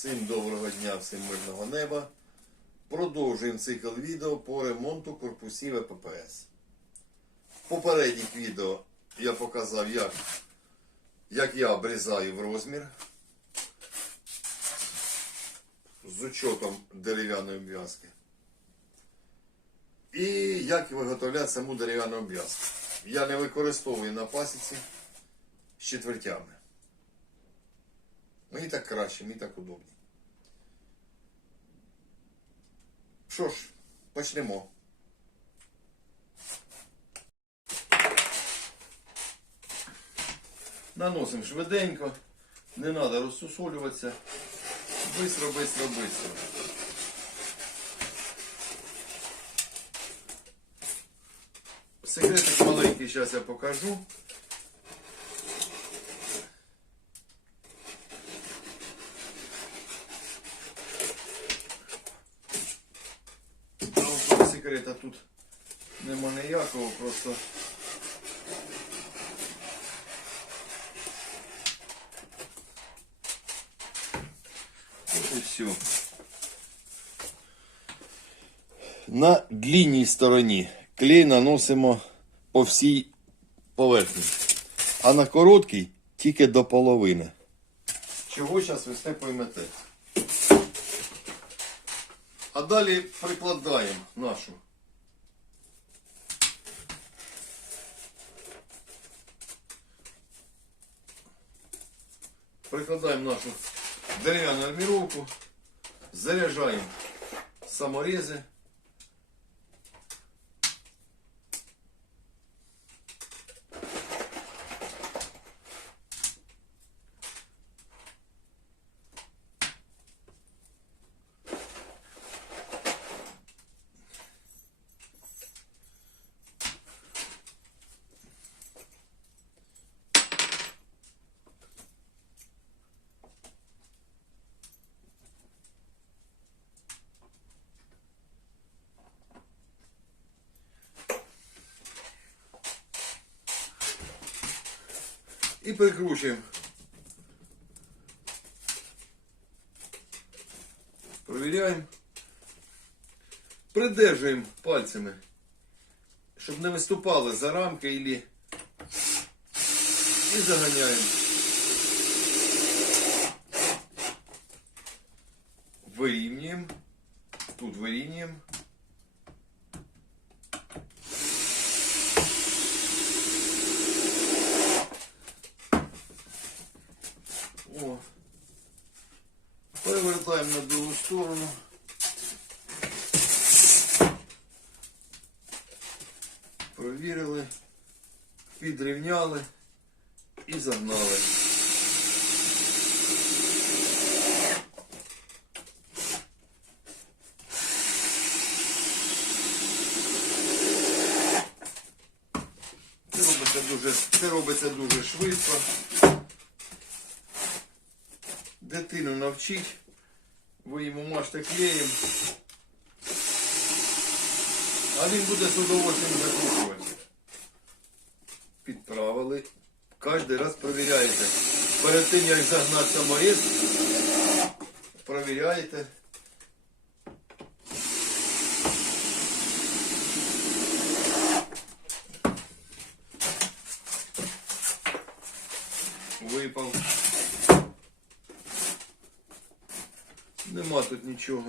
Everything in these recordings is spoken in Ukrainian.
Всім доброго дня, всім мирного неба. Продовжуємо цикл відео по ремонту корпусів ЕППС. В попередніх відео я показав, як, як я обрізаю в розмір з учетом дерев'яної обв'язки. І як виготовляти саму дерев'яну обв'язку. Я не використовую на пасіці з четвертями. Мені так краще, мені так удобніше. Що ж, почнемо. Наносимо швиденько, не треба розсусолюватися. Бистро, бистро, бистро. Секретик маленький зараз я покажу. А секрета тут нема ніякого, просто. От і все. На длинній стороні клей наносимо по всій поверхні, а на короткій тільки до половини. Чого зараз ви все поймете? А далі прикладаємо нашу. Прикладаємо нашу дерев'яну арміровку, заряджаємо саморези. І прикручуємо. Провіряємо. Придержуємо пальцями, щоб не виступали за рамки ілі. І заганяємо. Вирівнюємо. Тут вирівнюємо. О. Перевертаємо на другу сторону. Провірили, підрівняли і загнали. Це робиться дуже, це робиться дуже швидко. Дитину навчить, ви йому мажте клеєм, а він буде з удовольствием закручувати. Кожен раз провіряєте. Перед тим, як загнати саморіз, провіряєте. Випав. Нема тут нічого.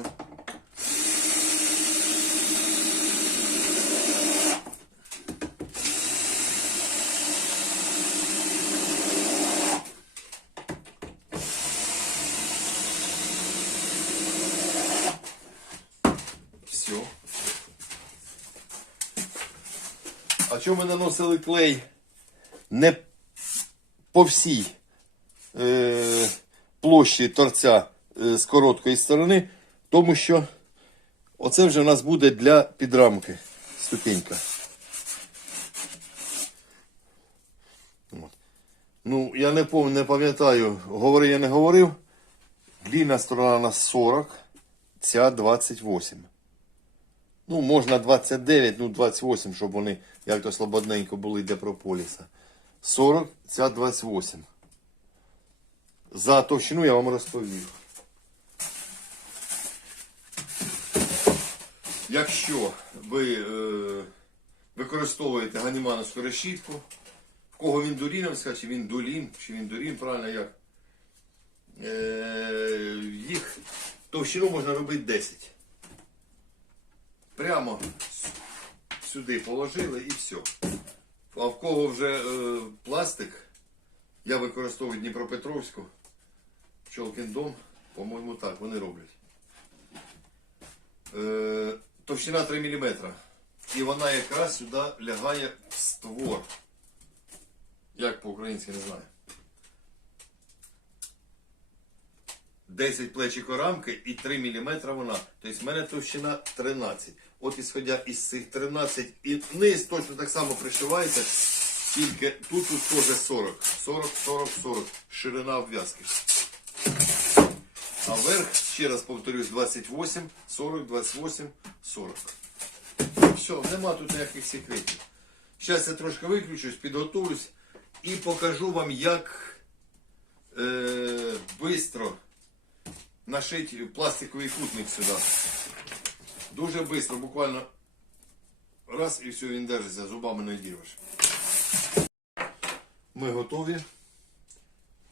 Все. А чому ми наносили клей не по всій е, площі торця е, з короткої сторони, тому що оце вже в нас буде для підрамки ступенька. Ну, я не пам'ятаю, говорив я не говорив. Длінна сторона у нас 40, ця 28. Ну, можна 29, ну 28, щоб вони як то слободненько були для прополіса. 40, ця 28. За товщину я вам розповів. Якщо ви е, використовуєте ганімановську решітку, в кого він дуліновська, чи він дулін, чи він дулін, правильно як, е, їх товщину можна робити 10. Прямо сюди положили і все. А в кого вже е, пластик, я використовую Дніпропетровську, Пчолкін дом, по-моєму, так вони роблять. Е, товщина 3 мм. І вона якраз сюди лягає в створ. Як по-українськи не знаю. 10 плечі рамки і 3 мм вона. Тобто в мене товщина 13. От ісходя із цих 13 і низ точно так само пришивається. Тільки тут тут теж 40. 40, 40, 40. Ширина обв'язки. А вверх, ще раз повторюсь, 28, 40, 28, 40. Все, нема тут ніяких секретів. Зараз я трошки виключусь, підготуюсь і покажу вам, як е, нашити пластиковий кутник сюди. Дуже швидко, буквально раз і все, він держиться, зубами не діриш. Ми готові.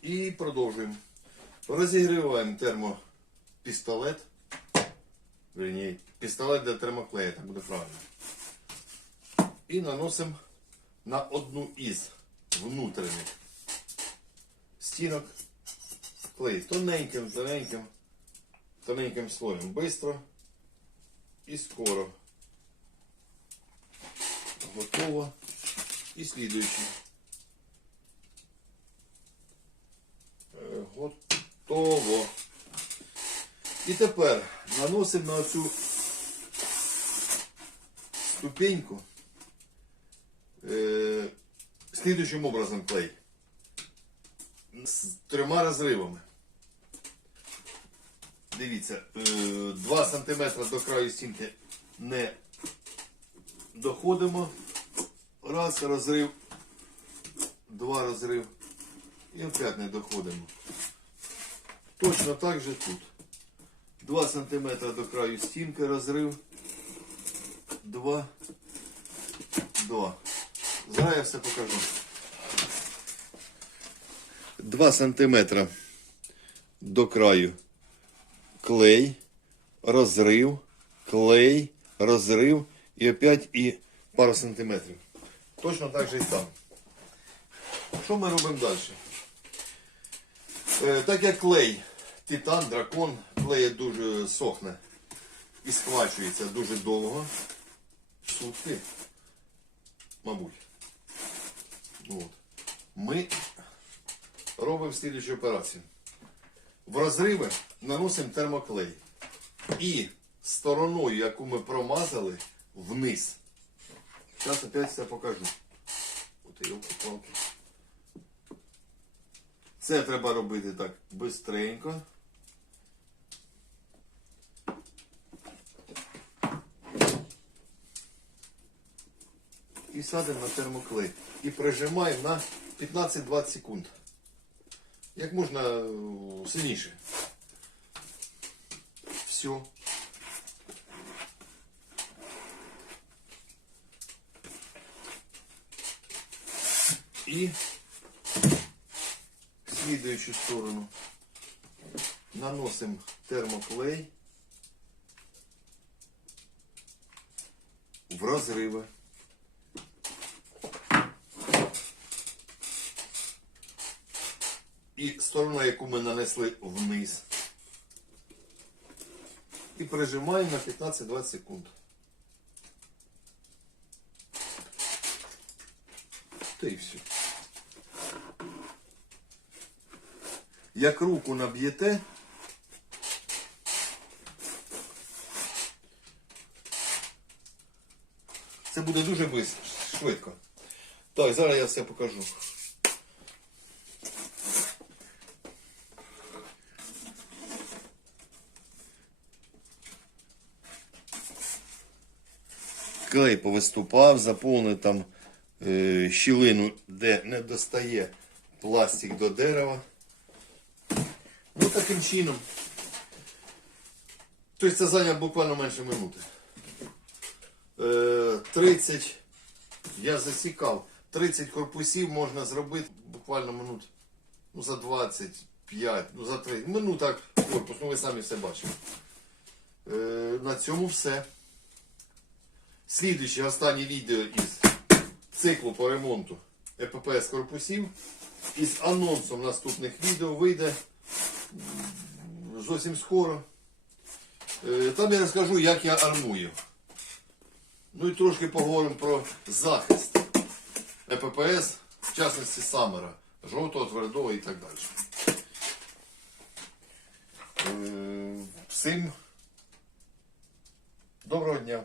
І продовжуємо. Розігріваємо термопістолет. Верні, пістолет для термоклея, так буде правильно. І наносимо на одну із внутрішніх стінок клей. Тоненьким, тоненьким, тоненьким слоєм. Бистро і скоро. Готово. І слідуючий. Е, Готово. І тепер наносимо на цю ступеньку е, слідуючим образом клей. З трьома розривами. Дивіться, е, 2 см до краю стінки не доходимо. Раз розрив, два розрив. І опять не доходимо. Точно так же тут. 2 см до краю стінки розрив. 2. 2. Зараз я все покажу. 2 см до краю клей, розрив, клей, розрив і опять і пару сантиметрів. Точно так же і там. Що ми робимо далі? Е, так як клей, титан, дракон, клеє дуже сохне і схвачується дуже довго. Сутки, мабуть. От. Ми робимо слідчу операцію. В розриви наносимо термоклей. І стороною, яку ми промазали, вниз. Зараз опять все покажу. Палки Це треба робити так бистренько. І садимо на термоклей. І прижимаємо на 15-20 секунд. Як можна е, сильніше. Все. І в слідуючу сторону наносимо термоклей в розриви. І сторона, яку ми нанесли вниз. І прижимаємо на 15-20 секунд. Та і все. Як руку наб'єте, це буде дуже швидко. Так, зараз я все покажу. Клей повиступав, заповнив там е, щілину, де не достає пластик до дерева. Ну таким чином. Тобто це зайняло буквально менше минути. Е, 30, я засікав, 30 корпусів можна зробити буквально минут ну, за 25, ну за 3, минут так корпус, ну ви самі все бачите. Е, на цьому все. Слідуюче останнє відео із циклу по ремонту ЕППС корпусів. Із анонсом наступних відео вийде зовсім скоро. Е, Там я розкажу, як я армую. Ну і трошки поговоримо про захист ЕППС, в частності Самера, жовтого, твердого і так далі. Е, Всім доброго дня!